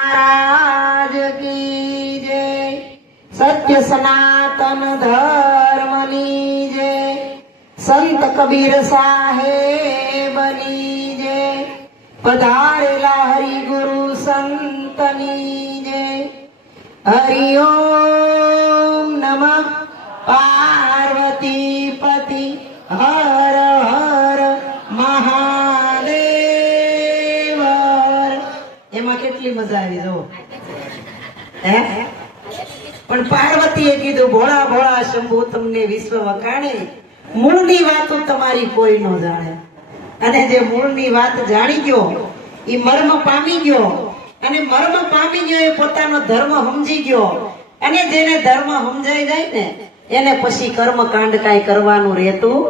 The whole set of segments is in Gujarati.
महाराज की जय। सत्य सनातन धर्मनी जय। संत कबीर साहेबनी जय। पधारेला हरि गुरु संतनी जय। हरि ओम नमः पार्वती पति हर हर महादेव। એમાં કેટલી મજા આવી જો હે પણ પાર્વતીએ કીધું ભોળા ભોળા શંભુ તમને વિશ્વ વખાણે મૂળની વાતો તમારી કોઈ ન જાણે અને જે મૂળની વાત જાણી ગયો એ મર્મ પામી ગયો અને મર્મ પામી ગયો એ પોતાનો ધર્મ સમજી ગયો અને જેને ધર્મ સમજાઈ જાય ને એને પછી કર્મકાંડ કાંઈ કરવાનું રહેતું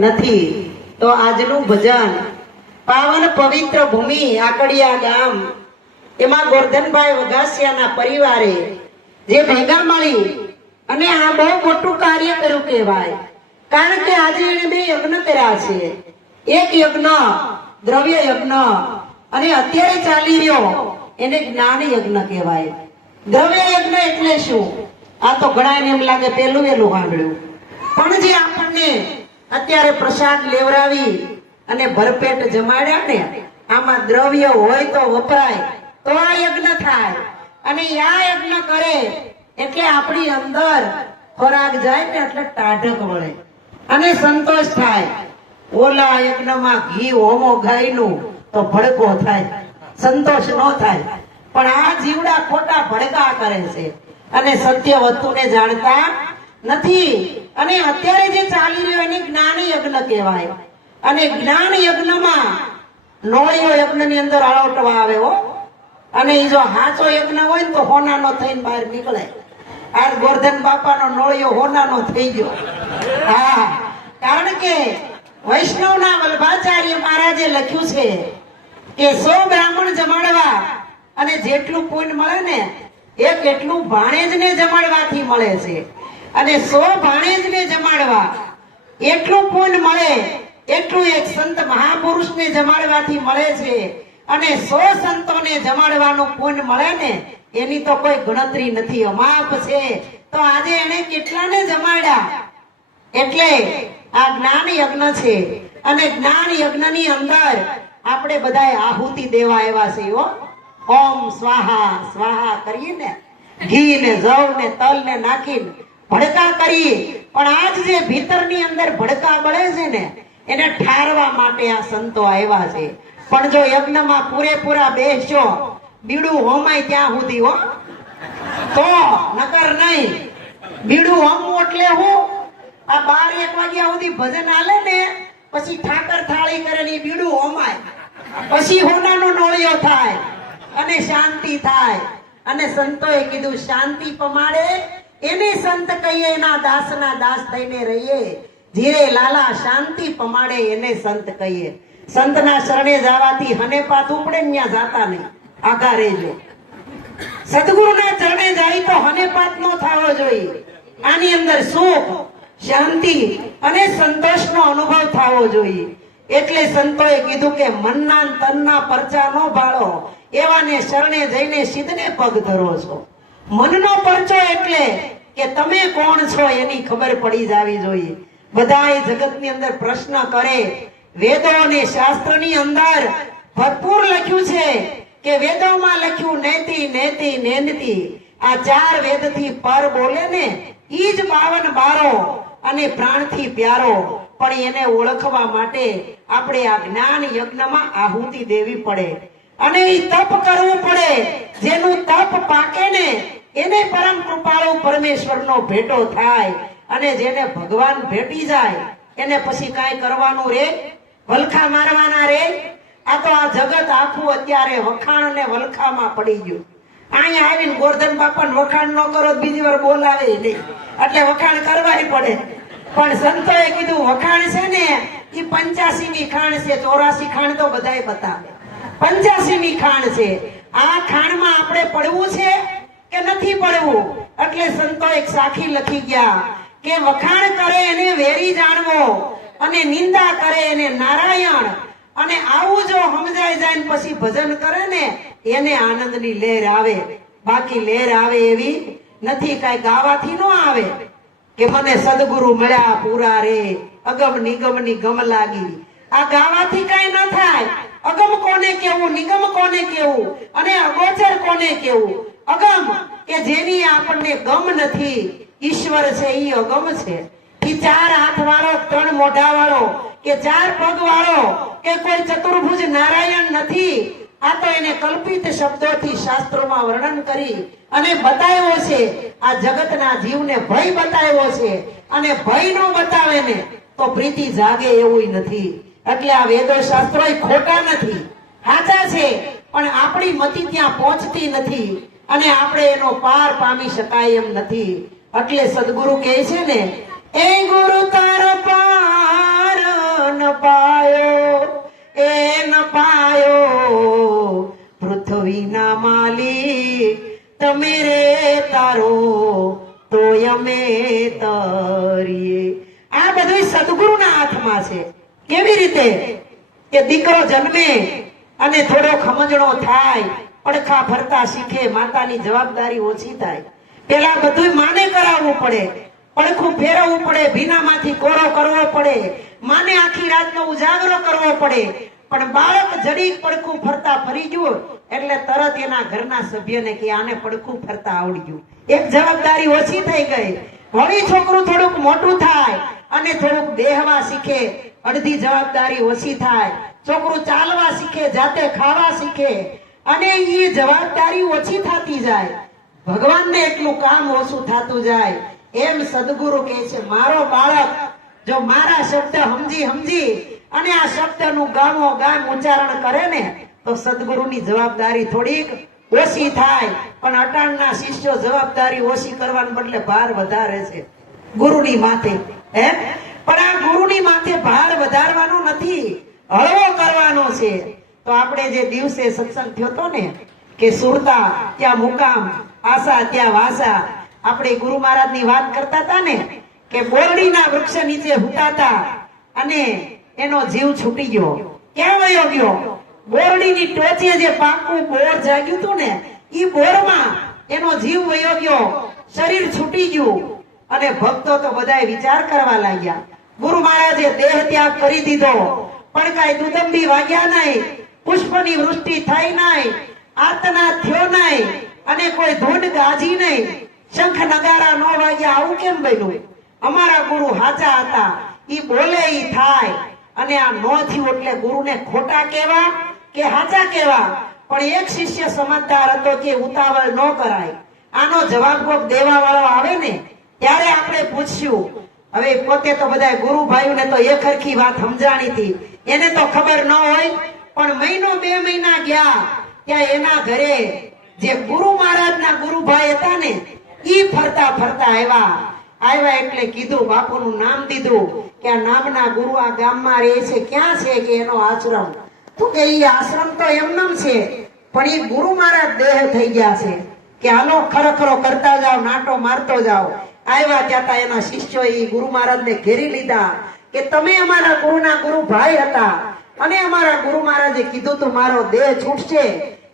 નથી। તો આજનું ભજન પાવન પવિત્ર ભૂમિ આકડિયા ગામ એમાં ગોરધનભાઈ વઘાસિયાના પરિવારે જે ભેગા મળી અને આ બહુ મોટું કાર્ય કર્યું કહેવાય। કારણ કે આજે એને બે યજ્ઞ કર્યા છે। એક યજ્ઞ દ્રવ્ય યજ્ઞ અને અત્યારે ચાલી રહ્યો એને જ્ઞાન યજ્ઞ કહેવાય। દ્રવ્ય યજ્ઞ એટલે શું? આ તો ઘણાને એમ લાગે પેલું વેલું સાંભળ્યું પણ જે આપણને અત્યારે પ્રસાદ લેવરાવી અને ભરપેટ જમાડ્યા ને આમાં દ્રવ્ય હોય તો વપરાય તો આ યજ્ઞ થાય અને આ યજ્ઞ કરે એટલે આપણી અંદર ખોરાક જાય ને એટલે ટાઢક વળે અને સંતોષ થાય। ઓલા યજ્ઞમાં ઘી હોમો ગાયનું તો ભડકો થાય સંતોષ ન થાય પણ આ જીવડા ખોટા ભડકા કરે છે અને સત્ય વસ્તુને જાણતા નથી। અને અત્યારે જે ચાલી રહ્યો એને જ્ઞાન યજ્ઞ કહેવાય અને જ્ઞાન યજ્ઞમાં નોળિયો યજ્ઞની અંદર આળોટવા આવે હો અને એ જો હાચો યજ્ઞ હોય ને તો હોનાનો થઈને બહાર નીકળે। આ ગોરધન બાપાનો નોળિયો હોનાનો થઈ ગયો। હા, કારણ કે વૈષ્ણવના વલ્ભાચાર્ય મહારાજે લખ્યું છે કે 100 બ્રાહ્મણ જમાડવા અને જેટલું પુણ્ય મળે ને એક એટલું ભાણેજને જમાડવાથી મળે છે અને 100 ભાણેજને જમાડવા એટલું પુણ્ય મળે એટલું એક સંત મહાપુરુષને જમાડવાથી મળે છે અને 100 સંતોને જમાડવાનું પુણ્ય મળે ને એની તો કોઈ ગણતરી નથી, અમાપ છે। તો આજે એને કેટલાને જમાડ્યા એટલે આ જ્ઞાન યજ્ઞ છે અને જ્ઞાન યજ્ઞની અંદર આપણે બધાએ આહુતિ દેવા આવ્યા છે હો। ઓમ સ્વાહા સ્વાહા કરીએ ને ઘી ને જવ ને તલ ને નાખીને ભડકા કરીએ પણ આજ જે ભીતરની અંદર ભડકા બળે છે ને એને ઠારવા માટે આ સંતો આવ્યા છે। પણ જો યજ્ઞમાં પૂરેપૂરા બેસજો બીડું હોમાય ત્યાં સુધી હો તો નકર નહીં। બીડું હોમવું એટલે હું આ 12-1 વાગ્યા સુધી ભજન હાલે ને પછી ઠાકર થાળી કરે ને બીડું હોમાય પછી હોનાનો નોળિયો થાય અને શાંતિ થાય અને સંતોએ કીધું શાંતિ પમાડે એને સંત કહીએ એના દાસના દાસ થઈને રહીએ। ધીરે લાલા શાંતિ પમાડે એને સંત કહીએ। સંતના શરણે જવાથી હને પાત ઉપડે ને ત્યાં જાતા નહીં, આઘા રહેજો। સદગુરુના ચરણે જાય તો હને પાત નો થવો જોઈએ। આની અંદર સુખ શાંતિ અને સંતોષનો અનુભવ થવો જોઈએ। એટલે સંતોએ કીધું કે મનના તનના પરચા નો ભાળો એવાને શરણે જઈને સિદ્ધને પગ ધરો છો। મનનો પરચો એટલે કે તમે કોણ છો એની ખબર પડી જાવી જોઈએ। બધાએ જગતની અંદર પ્રશ્ન કરે। વેદો અને શાસ્ત્રની અંદર ભરપૂર લખ્યું છે કે વેદોમાં લખ્યું નેતિ નેતિ નેનતી આ 4 વેદથી પર બોલે ને ઈ જ પાવન બારો અને પ્રાણથી પ્યારો। પણ એને ઓળખવા માટે આપણે આ જ્ઞાન યજ્ઞમાં આહુતિ દેવી પડે અને ઈ તપ કરવું પડે। જેનું તપ પાકે ને એને પરમ કૃપાળુ પરમેશ્વરનો ભેટો થાય અને જેને ભગવાન ભેટી જાય એને પછી કાંઈ કરવાનું રે વલખા મારવાના રે। આ તો આ જગત આખું અત્યારે વખાણ ને વલખામાં પડી ગયું। અહીંયા આવીને ગોરધન બાપાને વખાણ ન કરો બીજી વાર બોલાવે નહીં એટલે વખાણ કરવાય પડે। પણ સંતોએ કીધું વખાણ છે ને એ 85મી ખાણ છે, 84 ખાણ તો બધાય બતાવે, 85મી ખાણ છે। આ ખાણમાં આપણે પડવું છે કે નથી પડવું? એટલે સંતો એક સાખી લખી ગયા કે વખાણ કરે એને વેરી જાણવો અને નિંદા કરે એને નારાયણ અને આવું જો સમજાઈ જાય પછી ભજન કરે ને એને આનંદની લહેર આવે, બાકી લહેર આવે એવી નથી. કાંઈ ગાવાથી ન આવે કે મને સદગુરુ મળ્યા પૂરા રે, અગમ નિગમની ગમ લાગી. આ ગાવાથી કાંઈ ન થાય. અગમ કોને કેવું, નિગમ કોને કેવું અને અગોચર કોને કેવું? અગમ કે જેની આપણને ગમ નથી, ઈશ્વર છે ઈ અગમ છે. ઈ 4 હાથ વાળો, 3 મોઢા વાળો કે 4 પગ વાળો કે કોઈ ચતુર્ભુજ નારાયણ નથી. આ તો એને કલ્પિત શબ્દોથી શાસ્ત્રોમાં વર્ણન કરી અને બતાવ્યો છે. આ જગતના જીવને ભય બતાવ્યો છે અને ભય નો બતાવે ને તો પ્રીતિ જાગે એવું નથી. એટલે આ વેદો શાસ્ત્રો ખોટા નથી, સાચા છે, પણ આપણી મતિ ત્યાં પહોંચતી નથી અને આપણે એનો પાર પામી શકાય એમ નથી. એટલે સદગુરુ કહે છે ને, એ ગુરુ તારો પાર ન પાયો, એ ન પાયો પૃથ્વીના માલિક તમે રે તારો તો અમે તરીએ. આ બધું સદગુરુના હાથમાં છે. કેવી રીતે કે દીકરો જન્મે અને થોડો ખમજણો થાય, પડખા ફરતા શીખે, માતાની જવાબદારી ઓછી થાય. પેલા બધું માને કરાવવું પડે, પડખું ફેરવવું પડે, ભીનામાંથી કોરો કરવો પડે, માને આખી રાતનો ઉજાગરો કરવો પડે. પણ બાળક જડીક પડખું ફરતા ફરી ગયું એટલે તરત એના ઘરના સભ્યને કે આને પડખું ફરતા આવડી ગયું. એક જવાબદારી ઓછી થઈ ગઈ. વળી છોકરું થોડુંક મોટું થાય અને થોડુંક બેહવા શીખે, અડધી જવાબદારી ઓછી થાય. છોકરું ચાલવા શીખે, જાતે ખાવા શીખે અને એ જવાબદારી ઓછી થતી જાય. ભગવાનને એટલું કામ ઓછું થતું જાય. એમ સદગુરુ કહે છે, મારો બાળક જો મારા શબ્દ સમજી અને આ શબ્દનું ગામો ગામ ઉચ્ચારણ કરે ને તો સદગુરુની જવાબદારી થોડીક ઓછી થાય. પણ અટાણના શિષ્યો જવાબદારી ઓછી કરવાને બદલે ભાર વધારે છે ગુરુની માથે. પણ આ ગુરુની માથે ભાર વધારવાનો નથી, હળવો કરવાનો છે. તો આપણે જે દિવસે સત્સંગ થયો હતો ને કે સુરતા ત્યાં મુકામ, આશા ત્યાં વાસા, આપણે ગુરુ મહારાજ ની વાત કરતા હતા ને કે બોરડીના વૃક્ષ નીચે હુતાતા અને એનો જીવ છૂટી ગયો. ક્યાં વયો ગયો? બોરડીની ટોચે જે પાકું બોર જાગ્યું હતું ને ઈ બોરમાં એનો જીવ વયો ગયો, શરીર છૂટી ગયું. અને ભક્તો તો બધાય વિચાર કરવા લાગ્યા. ગુરુ મહારાજે દેહ ત્યાગ કરી દીધો, પણ કાંઈ દુદંબી વાગ્યા નહીં, પુષ્પની વૃષ્ટિ થઈ નહીં, આર્તનાદ થયો નહીં અને કોઈ ધૂન ગાજી નહીં, શંખ નગારા નો વાગ્યા. આવું કેમ બન્યું? અમારા ગુરુ હાચા હતા, ઈ બોલે ઈ થાય. અને આ નો થયું એટલે ગુરુને ખોટા કેવા કે હાચા કેવા? પણ એક શિષ્ય સમજદાર હતો કે ઉતાવળ ન કરાય. આનો જવાબ કોક દેવા વાળો આવે ને ત્યારે આપણે પૂછ્યું. હવે પોતે તો બધા ગુરુ ભાઈઓને તો એક હરખી વાત સમજાણી હતી, એને તો ખબર ન હોય. પણ મહિનો 2 મહિના ગયા ત્યાં એના ઘરે જે ગુરુ મહારાજના ગુરુભાઈ હતા ને ઈ ફરતા ફરતા આવ્યા એટલે કીધું, બાપુનું નામ દીધું કે આ નામના ગુરુ આ ગામમાં રહે છે. ક્યાં છે કે એનો આશ્રમ? તો કે ઈ આશ્રમ તો એમનેમ છે, પણ ઈ ગુરુ મહારાજ દેહ થઈ ગયા છે કે હાલો ખરખરો કરતા જાઓ, નાટો મારતો જાઓ. આવ્યા ત્યાં એના શિષ્યો ઈ ગુરુ મહારાજને ઘેરી લીધા કે તમે અમારા ગુરુના ગુરુ ભાઈ હતા અને અમારા ગુરુ મહારાજે કીધું તું મારો દેહ છૂટશે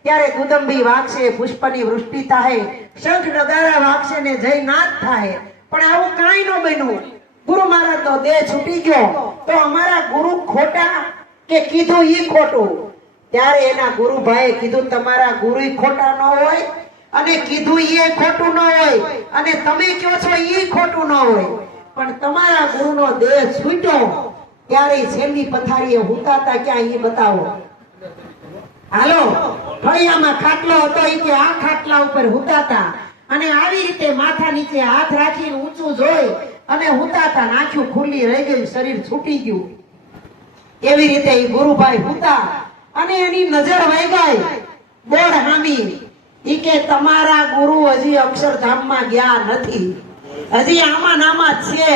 ત્યારે દુદંબી વાગશે, પુષ્પની વૃષ્ટિ થાય, શંખ નગારા વાગશે ને જય નાદ થાય. પણ આવું કાંઈ ન બન્યું. ગુરુ મહારાજ નો દેહ છૂટી ગયો તો અમારા ગુરુ ખોટા કે કીધું ઈ ખોટું? ત્યારે એના ગુરુભાઈએ કીધું તમારા ગુરુ ખોટા ન હોય અને કીધું એ ખોટું ન હોય અને તમે કહો છો ઈ ખોટું ન હોય, પણ તમારા ગુરુનો દેહ છૂટ્યો ત્યારે છેલ્લી પથારીએ હુતાતા ક્યાં ઈ બતાવો. હાલો ફળિયામાં ખાટલો હતો ઈ કે આ ખાટલા ઉપર હુતાતા અને આવી રીતે માથા નીચે હાથ રાખીને ઊંચું જોઈ અને હુતાતા, નાખ્યું ખુલ્લી રહી ગઈ, શરીર છૂટી ગયું. એવી રીતે ઈ ગુરુભાઈ હુતા અને એની નજર વહી ગઈ બોર્ડ હામી. ઈ કે તમારા ગુરુ હજી અક્ષરધામમાં ગયા નથી, હજી આમાં નામાં જ છે.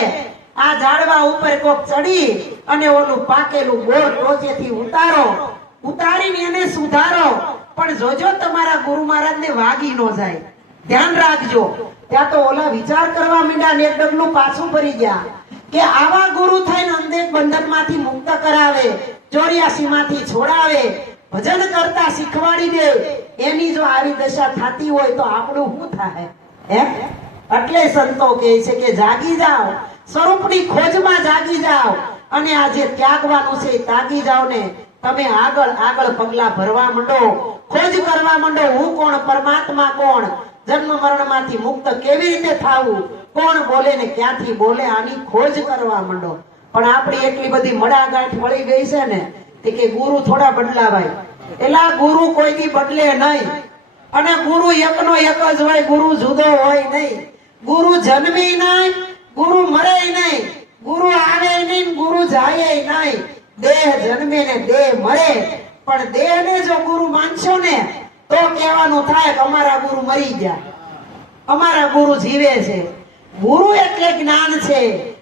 આ ઝાડવા ઉપર કોક ચડી અને ઓલું પાકેલું બોર્ડ ટોચેથી ઉતારીને એને સુધારો. પણ જોજો તમારા ગુરુ મહારાજને વાગી ન જાય, ધ્યાન રાખજો. ત્યાં તો ઓલા વિચાર કરવા માંડ્યા ને એક ડગલું પાછું ફરી ગયા કે આવા ગુરુ થઈને અંધેક બંધનમાંથી મુક્ત કરાવે, 84 માંથી છોડાવે, ભજન કરતા શીખવાડી દે, એની જો આવી દશા થતી હોય તો આપણું શું થાય? હે? એટલે સંતો કહે છે કે જાગી જાઓ, સ્વરૂપની ખોજમાં જાગી જાઓ, અને આ જે ત્યાગવાનું છે ત્યાગી જાઓ ને તમે આગળ આગળ પગલા ભરવા માંડો, ખોજ કરવા માંડો. હું કોણ, પરમાત્મા કોણ, જન્મ મરણ માંથી મુક્ત કેવી રીતે થાવું, કોણ બોલે ને ક્યાંથી બોલે, આની ખોજ કરવા માંડો. પણ આપણી એટલી બધી મડાગાંઠ વળી ગઈ છે ને કે ગુરુ થોડા બદલાવાય. એલા ગુરુ કોઈથી બદલે નહીં, અને ગુરુ એકનો એક જ હોય, ગુરુ જુદો હોય નહીં. ગુરુ જન્મે નહીં, ગુરુ મરે નહીં, ગુરુ આવે નહીં, ગુરુ જાય નહીં. દેહ જન્મે ને દેહ મરે, પણ દેહ ને જો ગુરુ માનશો ને તો કહેવાનું થાય કે અમારા ગુરુ મરી ગયા, અમારા ગુરુ જીવે છે. ગુરુ એટલે જ્ઞાન છે,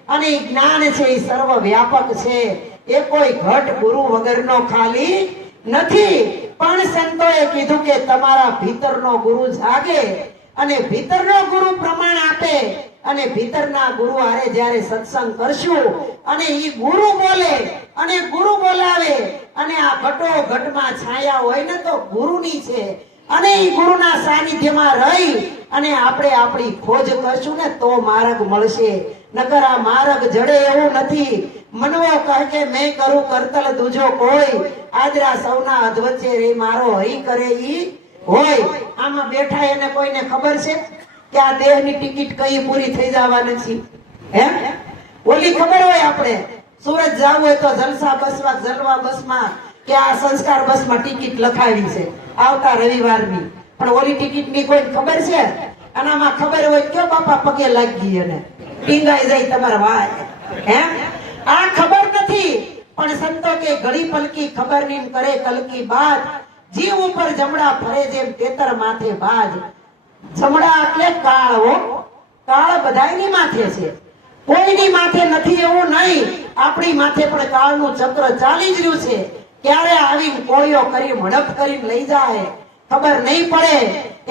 અને જ્ઞાન છે એ સર્વ વ્યાપક છે. એ કોઈ ઘટ ગુરુ વગરનો ખાલી નથી. પણ સંતોએ કીધું કે તમારા ભીતરનો ગુરુ જાગે, અને ભીતરનો ગુરુ પ્રમાણ આપે, અને ભીતરના ગુરુ હારે જ્યારે સત્સંગ કરશું, અને ઈ ગુરુ બોલે અને ગુરુ બોલાવે, અને આ ઘટો ઘટમાં છાયા હોય ને તો ગુરુની છે, અને ઈ ગુરુના સાનિધ્યમાં રહી અને આપણે આપણી ખોજ કરશું ને તો માર્ગ મળશે. નકર આ માર્ગ જડે એવું નથી. મનવો કહે કે મેં કરું કરતલ દૂજો કોઈ, આદરા સૌના અધવચ્ચે રે મારો હઈ કરે ઈ હોય. આમાં બેઠા એને કોઈને ખબર છે કે આ દેહની ટિકિટ કઈ પૂરી થઈ જવાની છે? હે? ઓલી ખબર હોય આપણે સુરત જવું હોય તો જલસા બસમાં, જલવા બસમાં કે આ સંસ્કાર બસમાં ટિકિટ લખાવી છે આવતા રવિવારની, પણ ઓલી ટિકિટ ની કોઈ ખબર છે? આનામાં ખબર હોય કે બાપા પગે લાગી અને ટીંગાઈ જાય તમારા વાય. હે? આ ખબર નથી. પણ સંતો કે ઘડી પલકી ખબર ની કરે કલકી બાદ, જીવ ઉપર જમડા ફરે જેમ તેતર માથે બાજ. જમડા એટલે કાળ હો, કાળ બધાયની માથે છે, કોઈની માથે નથી એવું નહીં. આપણી માથે પણ કાળનું ચક્ર ચાલી જ રહ્યું છે. ક્યારે આવીને કોળીઓ કરી મડપ કરીને લઈ જાય ખબર નહીં પડે.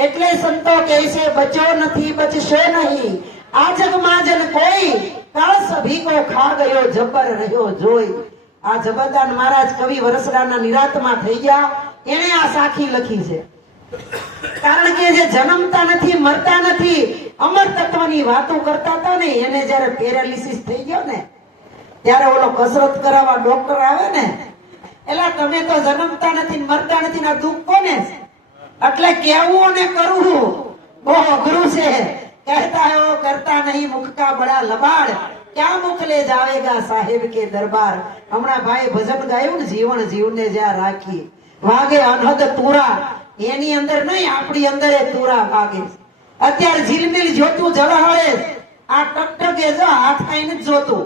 એટલે સંતો કહે છે બચ્યો નથી બચશો નહીં, આ જગમાં જન કોઈ, કાળ સભી કો ખા ગયો જબર રહ્યો જોઈ. આ જબરદાન મહારાજ કવિ વરસડાના નિરાતમાં થઈ ગયા, એને આ સાખી લખી છે. કારણ કે જે જન્મતા નથી, મરતા નથી, અમર તત્વની વાતો કરતા હતા ને, એને જયારે પેરાલિસિસ થઈ ગયો ને ત્યારે ઓલો કસરત કરાવવા ડોક્ટર આવે ને, એલા તમે તો જન્મતા નથી, મરતા નથી, ના દુઃખ કોને? એટલે કેવું ને કરવું બહુ અઘરું છે. કહેતા હો કરતા નહીં, મુખ કા બડા લબાડ, ક્યાં મુખ લે જાવેગા સાહેબ કે દરબાર. હમણાં ભાઈ ભજન ગાયું ને, જીવન જીવને જ્યાં રાખી વાગે અનહદ તુરા, એની અંદર નહીં આપણી અંદર એ તુરા વાગે. અત્યારે ઝીલમિલ જોતું જળહળે, આ ટકટકે જો હાથ કાઈ નથી જોતું,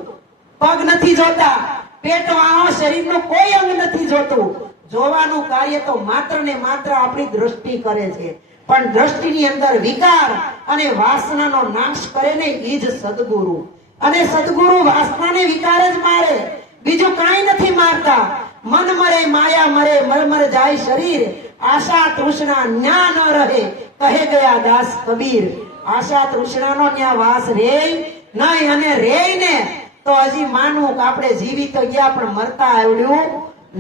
પગ નથી જોતા, પેટ વાહો શરીરનું કોઈ અંગ નથી જોતું. જોવાનું કાર્ય તો માત્ર ને માત્ર આપણી દ્રષ્ટિ કરે છે. પણ દ્રષ્ટિની અંદર વિકાર અને વાસનાનો નાશ કરે ને એ જ સદગુરુ. અને સદગુરુ વાસનાને વિકાર જ મારે, બીજું કાંઈ નથી મારતા. મન મરે માયા મરે, મરમર જાય શરીર, આશા તૃષ્ણા ન્યા ન રહે, કહે ગયા દાસ કબીર. આશા તૃષ્ણાનો ન્યા વાસ રે નહીં, અને રે ને તો હજી માનવું કે આપણે જીવી તો ગયા પણ મરતા આવડ્યું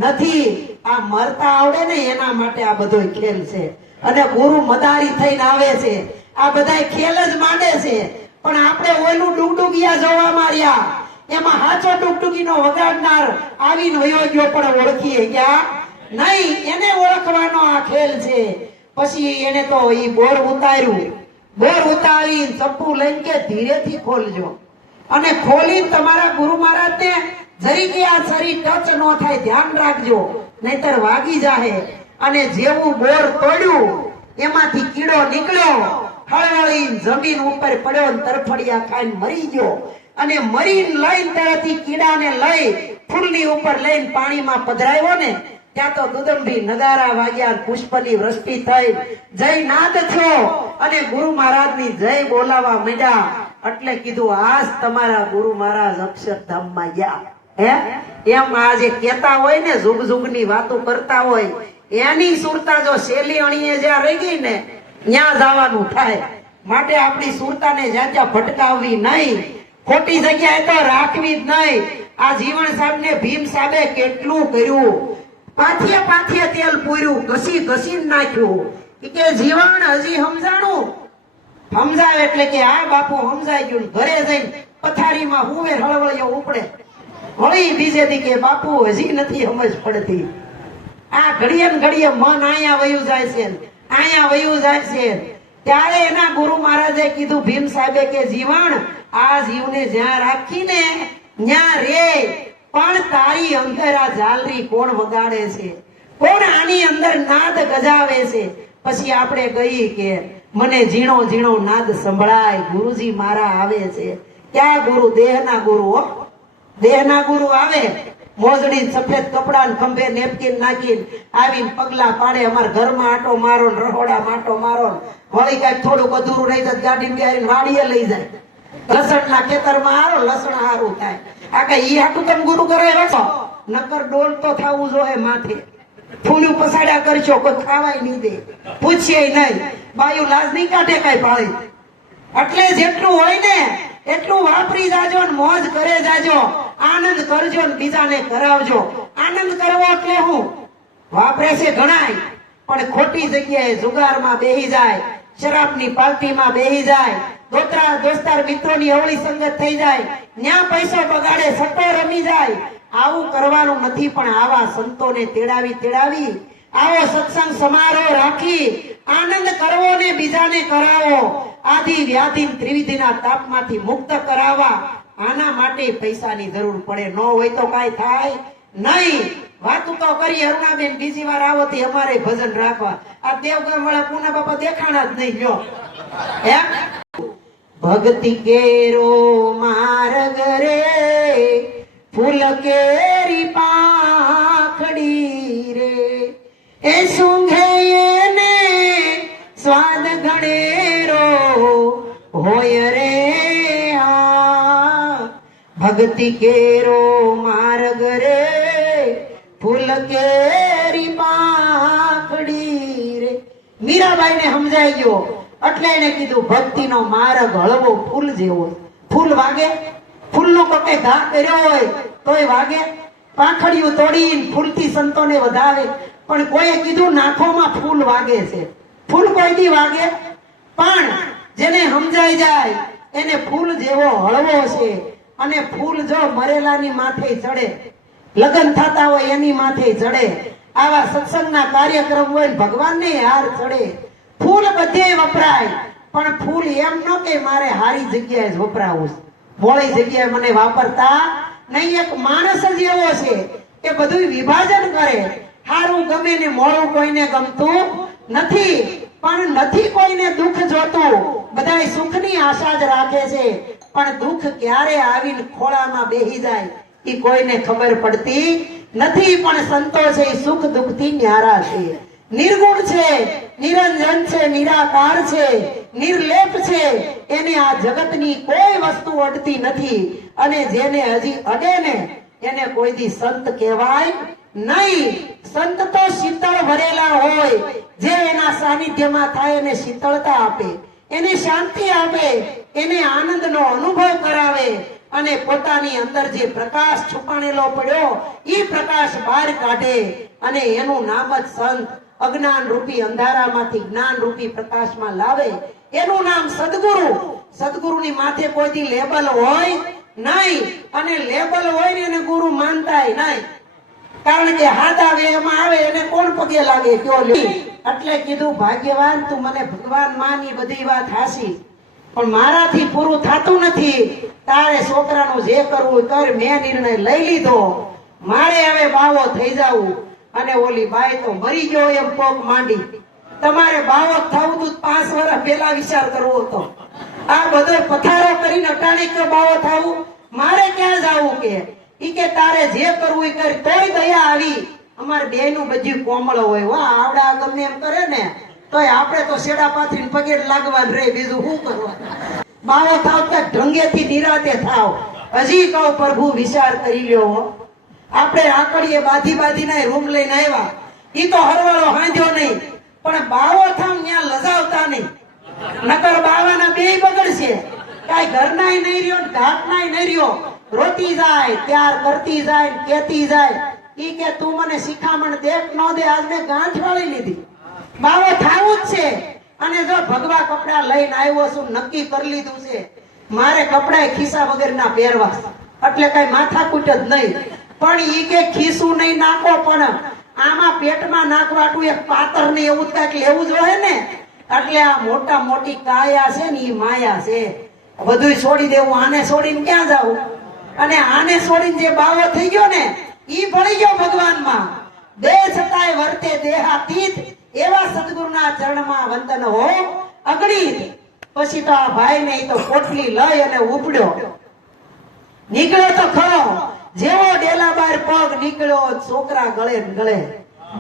નથી. આ મરતા આવડે ને એના માટે આ બધો ખેલ છે. અને ગુરુ મદારી થઈને આવે છે, આ બધા ખેલ જ માંડે છે. પણ આપણે ઓલું ડુગડુગિયા જોવા માર્યા, એમાં હાચો ડુગડુગીનો વગાડનાર આવીને વયો ગયો પણ ઓળખીએ ગયા નહીં. એને ઓળખવાનો આ ખેલ છે. પછી એને તો ઈ બોર ઉતાર્યું, બોર ઉતારી ચપ્પુ લઈને કે ધીરેથી ખોલજો, અને ખોલી તમારા ગુરુ મહારાજને જરી કે આ શરીર ટચ ન થાય ધ્યાન રાખજો, નહીતર વાગી જાહે. અને જેવું બોર તોડ્યું એમાંથી કીડો નીકળ્યો, હળવળી જમીન ઉપર પડ્યો, તરફડિયા ખાઈને મરી ગયો. અને મરીને લઈને ત્યાંથી કીડાને લઈ ફૂલની ઉપર લઈને પાણીમાં પધરાવ્યો ને, ત્યાં તો દુદંભી નગારા વાગ્યા, પુષ્પની વૃષ્ટિ થઈ, જય નાદ થયો, અને ગુરુ મહારાજની જય બોલાવા માંડ્યા. એટલે કીધું આજ તમારા ગુરુ મહારાજ અક્ષરધામમાં ગયા. હે એમ આજે કેતા હોય ને, જુગ જુગની વાતો કરતા હોય, એની સુરતા જો શેલી અણીએ જ્યાં રહી ગઈ ને ત્યાં જવાનું થાય. માટે આપણી સુરતાને જ્યાં ત્યાં ભટકાવવી નહીં, ખોટી જગ્યાએ તો રાખવી જ નહીં. આ જીવન સાહેબ ને ભીમ સાહેબે કેટલું કર્યું, પાથીએ પાથીએ તેલ પૂર્યું, ઘસી ઘસી નાખ્યું, ઈ કે જીવન હજી સમજાણું. સમજાવે એટલે કે આ બાપુ સમજાઈ ગયું. ઘરે જઈને પથારીમાં હુવે હળવળિયો ઉપડે. વળી બીજે દી કે બાપુ હજી નથી સમજ પડતી. આ ઘડીએ ને ઘડીએ મન અહીંયા વયું જાય છે, અહીંયા વયું જાય છે. ત્યારે એના ગુરુ મહારાજે કીધું, ભીમ સાહેબે કે જીવન આ જીવને જ્યાં રાખીને ત્યાં રે, પણ તારી અંદર આ ઝાલરી કોણ વગાડે છે, કોણ આની અંદર નાદ ગજાવે છે. પછી આપણે કહી કે મને ઝીણો ઝીણો નાદ સંભળાય, ગુરુજી મારા આવે છે. ક્યાં ગુરુ? દેહના ગુરુ. હો, દેહના ગુરુ આવે, મોજડી સફેદ કપડા ને ખંભે નેપકીન નાખીને આવીને પગલા પાડે, અમારા ઘરમાં આટો મારો ને રહોડામાં આટો મારો, વળી કઈક થોડુંક અધૂરું રહી જાય ગાડી બિહારીને વાડીએ લઈ જાય. લસણ ના ખેતરમાં આરો, લસણ હારું થાય. આ કઈ ઈ હાટું તમે ગુરુ કરે રાખો? નકર ડોલ તો થવું જોઈએ માથે. ફૂલું પસાડ્યા કરશો, કોઈ ખાવાય નહીં દે, પૂછીએ નહીં, બાયું લાજ નહીં કાઢે કઈ પાળી. એટલે જેટલું હોય ને એટલું વાપરી જાજો ને મોજ કરે જાજો, આનંદ કરજો ને બીજાને કરાવજો. આનંદ કરવો એટલે હું વાપરે છે ઘણાય, પણ ખોટી જગ્યાએ જુગારમાં બેહી જાય, શરાબની પાર્ટીમાં બેહી જાય, દોસ્તાર મિત્રોની અવળી સંગત થઈ જાય, ન્યા પૈસો બગાડે, સટ્ટો રમી જાય. આવું કરવાનું નથી. પણ આવા સંતોને તેડાવી આવો સત્સંગ સમારોહ રાખી આનંદ કરવો ને બીજાને કરાવો. આદિ વ્યાધિ ત્રિવિધિના તાપમાંથી મુક્ત કરાવવા, આના માટે પૈસાની જરૂર પડે. ન હોય તો કાઈ થાય નહીં. વાતું તો કરી અરુણાબેન, બીજી વાર આવો તે અમારે ભજન રાખવા. આ દેવગામ વાળા પૂના બાપા દેખાણા જ નહીં. લ્યો એમ ભક્તિ કેરો માર્ગ રે, ફૂલ કેરી પાંખડી રે, એ સૂંઘે એને સ્વાદ ઘણેરો હોય રે. આ ભક્તિ કેરો માર્ગ રે, ફૂલ કેરી પાંખડી રે. મીરાબાઈ ને સમજાઈ ગયો એટલે એને કીધું ભક્તિનો માર્ગ હળવો ફૂલ જેવો. ફૂલ વાગે, ફૂલનો કોઈ ઘા કર્યો હોય તોય વાગે. પાંખડીઓ તોડીને ફૂલથી સંતોને વધાવે, પણ કોઈએ કીધું નાખોમાં ફૂલ વાગે છે. ફૂલ કોઈ દી વાગે, પણ જેને સમજાઈ જાય એને ફૂલ જેવો હળવો છે. અને ફૂલ જો મરેલાની માથે ચડે, લગ્ન થતા હોય એની માથે ચડે, આવા સત્સંગના કાર્યક્રમ હોય ભગવાનને હાર ચડે. ફૂલ બધે વપરાય, પણ ફૂલ એમ ન કે મારે હારી જગ્યાએ જ વપરાવું, મોળી જગ્યાએ મને વાપરતા નહીં. એક માણસ જ એવો છે કે બધું વિભાજન કરે. હારું ગમે ને મોળું કોઈને ગમતું નથી, પણ નથી કોઈને દુઃખ જોતું. બધાય સુખની આશા જ રાખે છે, પણ દુઃખ ક્યારે આવીને ખોળામાં બેહી જાય એ કોઈને ખબર પડતી નથી. પણ સંતો છે એ સુખ દુઃખ થી ન્યારા છે, નિર્ગુણ છે, નિરંજન છે, નિરાકાર છે, નિર્લેપ છે. એને આ જગતની કોઈ વસ્તુ અડતી નથી. અને જેને હજી અડે ને એને કોઈ દી સંત કહેવાય નહીં. સંત તો શીતળ ભરેલા હોય, જે એના સાનિધ્યમાં થાય એને શીતળતા આપે, એને શાંતિ આપે, એને આનંદનો અનુભવ કરાવે. અને પોતાની અંદર જે પ્રકાશ છુપાણેલો પડ્યો એ પ્રકાશ બહાર કાઢે. અને એનું નામ જ સંત. અજ્ઞાન રૂપી અંધારામાંથી જ્ઞાન રૂપી પ્રકાશમાં લાવે. એનું નામ સદગુરુ. સદગુરુની માથે કોઈ દી લેબલ હોય નહીં, અને લેબલ હોય ને એને ગુરુ માનતાય નહીં. કારણ કે હાથ આવે એમાં આવે, એને કોણ પગે લાગે કયો લે. એટલે કીધું ભાગ્યવાન તું, મને ભગવાન માની બધી વાત હાસી, પણ મારાથી પૂરું થતું નથી. તારે છોકરાનું જે કરવું કર, મેં નિર્ણય લઈ લીધો. મારે હવે બાવો થઈ જવું. અને ઓલી બાઈ તો મરી ગયો એમ પોક માંડી. તમારે બાવો થવું તું 5 વર્ષ પહેલા વિચાર કરવો હતો. આ બધો પથારો કરીને અટાણી કે બાવો થવું, મારે ક્યાં જવું કે ઈ કે તારે જે કરવું એ કર. તોય દયા આવી. અમારે બે નું બધું કોમળ હોય. વાહ આવડા ગમે એમ કરે ને તોય આપણે તો શેડા પાથરીને પગે લાગવાનું રે, બીજું શું કરવાનું. બાવો થાવ ત્યાં ઢંગેથી નિરાતે થાવ. હજી કહું પ્રભુ વિચાર કરી લ્યો. આપણે આકડીએ બાંધીના રૂમ લઈને આવ્યા, ઈ તો હરવાળો હાંધ્યો નહીં, પણ બાવો થાવ ત્યાં લજાવતા નહીં. નકર બાવાના બે બગડશે. કાંઈ ઘરનાય નહીં રહ્યો, ઘાટનાય નહીં રહ્યો. રોતી જાય, ત્યાર કરતી જાય, કેતી જાય. ઈ કે તું મને શિખામણ દે ન દે, આજ મેં ગાંઠ વાળી લીધી. બાવો થાવું જ છે. અને જો ભગવા કપડા લઈને આવ્યો છું, નક્કી કરી લીધું છે મારે કપડા ખિસ્સા વગરના પહેરવા, એટલે કઈ માથાકૂટ જ નહીં. પણ ઈ કે ખિસ્સું નહીં નાખો, પણ આમાં પેટમાં નાખવાટું એક પાતર ને એવું કઈક લેવું જ હોય ને. એટલે આ મોટા મોટી કાયા છે ને ઈ માયા છે. બધું છોડી દેવું, આને છોડીને ક્યાં જાવું? અને આને છોડીને જે બાવો થઈ ગયો ને ઈ ભળી ગયો ભગવાનમાં. દેહ છતાંય વર્તે દેહાતીત, એવા સદગુરુના ચરણમાં વંદન હો અગણિત. પછી તો આ ભાઈ ને તો પોટલી લઈ અને ઉપડ્યો, નીકળ્યો તો ખરો. જેવો ડેલા બાર પગ નીકળ્યો, છોકરા ગળે ને ગળે.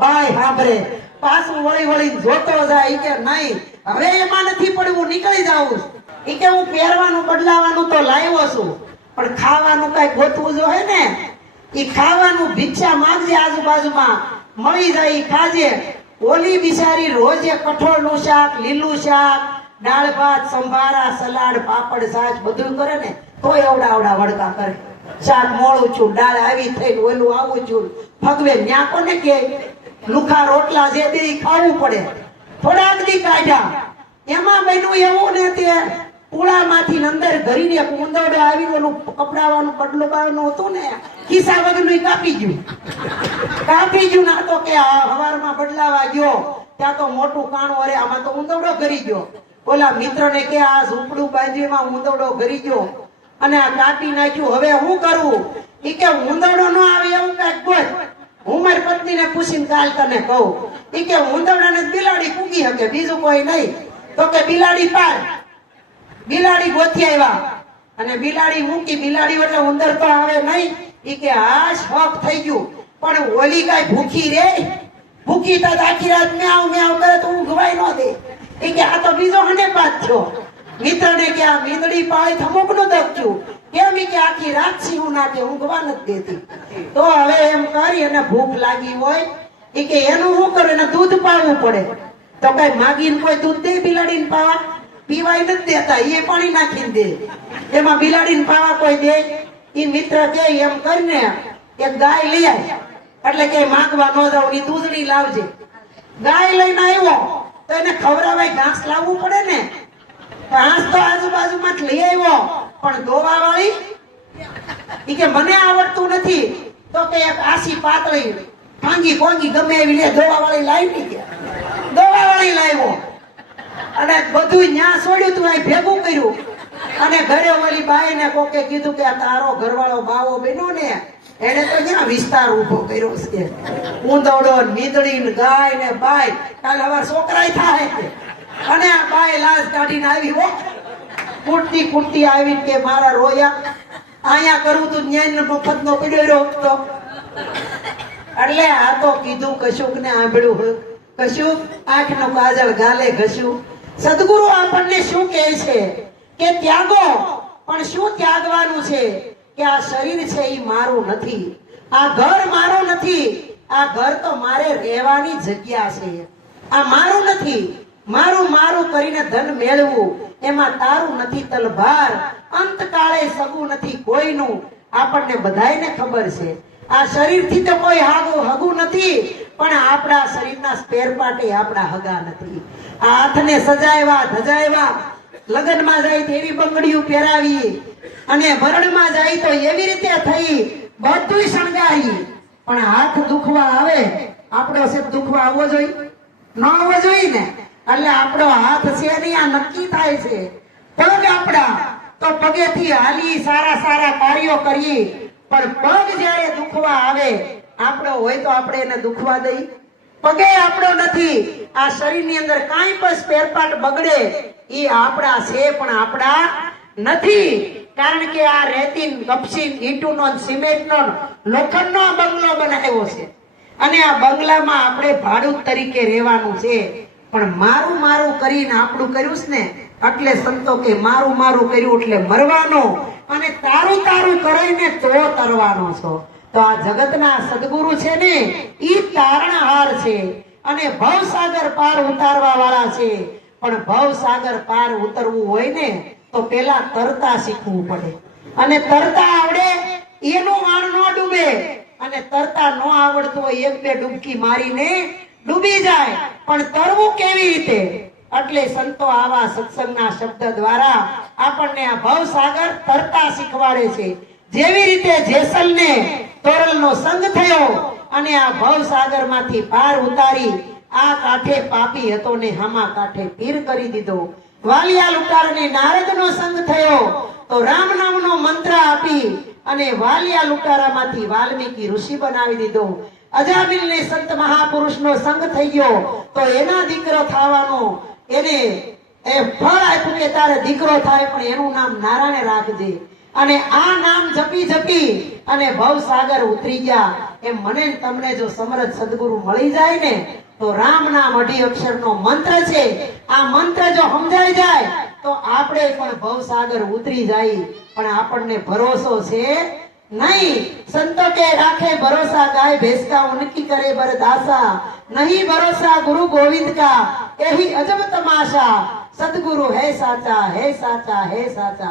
બાઈ સાંભળે, પાછું વળી વળી જોતો જાય. કે નહીં, હવે એમાં નથી પડવું, નીકળી જાવું. ઈ કે હું પહેરવાનું બદલાવાનું તો લાવ્યો છું, પણ ખાવાનું કઈ ગોતવું જોઈએ ને. ઈ ખાવાનું ભિક્ષા માંગજે, આજુબાજુમાં મળી જાય ઈ ખાજે. ઓલી બિચારી રોજે કઠોળનું શાક, લીલું શાક, દાળ ભાત, સંભારા, સલાડ, પાપડ, છાશ બધું કરે ને તો એવડા વડકા કરે. શાક મોડું છું, દાળ આવી થઈ, ઓલું આવું છું, ફગવે ન્યા કોને કે લુખા રોટલા જે દી ખાવું પડે. થોડાક દી કાઢ્યા, એમાં બન્યું એવું ને તે પુળામાંથી અંદર ધરીને એક ઉંદરડો આવી, ઓલું કપડાવાનું બદલું બાવાનું હતું ને ખિસ્સા વગરનું કાપી ગયું. ના તો કે હવારમાં બદલાવા ગયો ત્યાં તો મોટું કાણું, અરે આમાં તો ઉંદરડો ઘરી ગયો. ઓલા મિત્ર ને કે આ ઝૂંપડું બાજુમાં ઉંદરડો ઘરી ગયો અને આ કાપી નાખ્યું, હવે હું કરવું? ઈ કે ઉંદરડો ન આવે એવું કઈક ગોત. હું મારી પત્નીને પૂછીને કાલ તને કહું. ઈ કે ઉંદરડાને બિલાડી પૂગી શકે, બીજું કોઈ નહીં. તો કે બિલાડી પાર. બિલાડી ગોથી આવ્યા અને બિલાડી મૂકી. બિલાડી એટલે ઉંદર તો આવે નહીં. ઈ કે હા શોખ થઈ ગયું, પણ ઓલી કઈ ભૂખી રે? ભૂખી તો આખી રાત મ્યાઉ મ્યાઉ કરે તો ઊંઘવાય ન દે. ઈ કે આ તો બીજો હંડે પાછ છો. મિત્ર ને કે આ મીંદડી પાળી થમુક નું દબચ્યું કેમ? ઈ કે આખી રાત સિંહ નાખે, ઊંઘવા નથી દેતી. તો હવે એમ કરી અને ભૂખ લાગી હોય, ઈ કે એનું શું કરે? એને દૂધ પાવું પડે. તો કઈ માગીને કોઈ દૂધ દે બિલાડીને પાવા? પીવાય નથી દેતા, એ પાણી નાખીને દે. એમાં બિલાડીને પાવા કોઈ દે? ઈ મિત્ર કે એમ કરીને એક ગાય લઈ આવી. એટલે કે માંગવા ન જાવ, ની દૂધણી લાવજે. ગાય લઈને આવ્યો તો એને ખવડાવાય, ઘાસ લાવવું પડે ને. ઘાસ તો આજુબાજુમાં જ લઈ આવ્યો, પણ દોવા વાળી ઈ કે મને આવડતું નથી. તો કે એક આસી પાતળી ભાંગી કોંગી ગમે એવી લે, દોવા વાળી લાવી. દોવા વાળી લાવ્યો અને બધું ન્યા છોડ્યું તું, અહીં ભેગું કર્યું. અને ઘરે ઓલી બાઈ ને કોકે કીધું કે તારો ઘરવાળો બાવો બન્યો ને, એને તો ક્યાં વિસ્તાર ઉભો કર્યો છે. ઉંદરડો, મીંદડી, ગાય ને બાઈ, કાલે હવે છોકરાય થાય. અને આ બાઈ લાશ કાઢીને આવી હો, કુટતી કુટતી આવીને કે મારા રોયા અહીંયા કરવું તું ન્યાય મફત નો પડ્યો રહ્યો તો. એટલે આ તો કીધું કશુંક ને આંભળ્યું કશું, આંખ નું કાજળ ગાલે ઘસ્યું. સદગુરુ આપણને શું કહે છે કે ત્યાગો, પણ શું ત્યાગવાનું છે? કે આ શરીર છે એ મારું નથી, આ ઘર મારું નથી, આ ઘર તો મારે રહેવાની જગ્યા છે, આ મારું નથી. મારું મારું કરીને ધન મેળવું એમાં તારું નથી તલભાર, અંતકાળે સગું નથી કોઈનું, આપણને બધાયને ખબર છે. આ શરીરથી તો કોઈ હગું નથી, પણ આપણા શરીરના સ્પેર પાર્ટ આપણા હગા નથી. આ હાથને સજાવ્યા ધજાવ્યા, લગ્નમાં જાય તો એવી બંગડીઓ પહેરાવી, અને મરણમાં જાય તો એવી રીતે થઈ, બધું શણગારી. પણ હાથ દુખવા આવે, આપણો છે દુખવા આવવો જોઈએ? ન આવવો જોઈએ ને. એટલે આપણો હાથ છે નહીં, આ નક્કી થાય છે. પગ આપણા તો પગેથી હાલી, સારા સારા કાર્યો કરીએ, પણ પગ જયારે દુખવા આવે આપણો હોય તો આપણે એને દુખવા દઈ? પગે આપણો નથી. આ શરીરની અંદર કાંઈ પણ સ્પેર પાર્ટ બગડે એ આપણા છે, પણ આપણા નથી. કારણ કે આ રેતી, કપસી, ઈંટુનો, સિમેન્ટનો, લોખંડનો બંગલો બનાવ્યો છે, અને આ બંગલામાં આપણે ભાડું તરીકે રહેવાનું છે. પણ મારું મારું કરીને આપણું કર્યું છે ને, એટલે સંતો કે મારું મારું કર્યું એટલે મરવાનો, અને તારું તારું કરાઈને તો તરવાનો છો. તો આ જગતના સદગુરુ છે ને, ઈ તારણહાર છે, અને ભવસાગર પાર ઉતારવા વાળા છે. પણ ભવસાગર પાર ઉતરવું હોય ને તો પેલા તરતા શીખવું પડે, અને તરતા આવડે એનું વાણ ન ડૂબે, અને તરતા ન આવડતું હોય એક બે ડૂબકી મારીને ડૂબી જાય, પણ તરવું કેવી રીતે? એટલે સંતો આવા સત્સંગના શબ્દ દ્વારા આપણને આ ભવસાગર તરતા શીખવાડે છે. જેવી રીતે જેસલને તોરલનો સંગ થયો અને આ ભવસાગરમાંથી પાર ઉતારી આ કાંઠે પાપી હતો ને હામા કાંઠે પીર કરી દીધો. વાલિયા લુટારને નારદનો સંગ થયો તો રામ નામનો મંત્ર આપી અને વાલિયા લુટારામાંથી વાલ્મીકી ઋષિ બનાવી દીધો. અજામિલને સંત મહાપુરુષનો સંગ થઈ ગયો તો એના દીકરો થવાનો એને એ ફળ આપ્યું કે તારે દીકરો થાય પણ એનું નામ નારાયણ રાખજે. અને આ નામ જપી જપી અને ભવસાગર ઉતરી ગયા. એમ મને ને તમને જો સમર્થ સદગુરુ મળી જાય ને તો રામ નામ 2 અક્ષરનો મંત્ર છે. આ મંત્ર જો સમજાઈ જાય તો આપણે પણ ભવસાગર ઉતરી જાય. પણ આપણને ભરોસો છે नहीं. संतो के राखे भरोसा गाय भैंस का उनकी करे बरदासा. नहीं भरोसा गुरु गोविंद का यही अजब तमाशा. सदगुरु है साचा है साचा है साचा.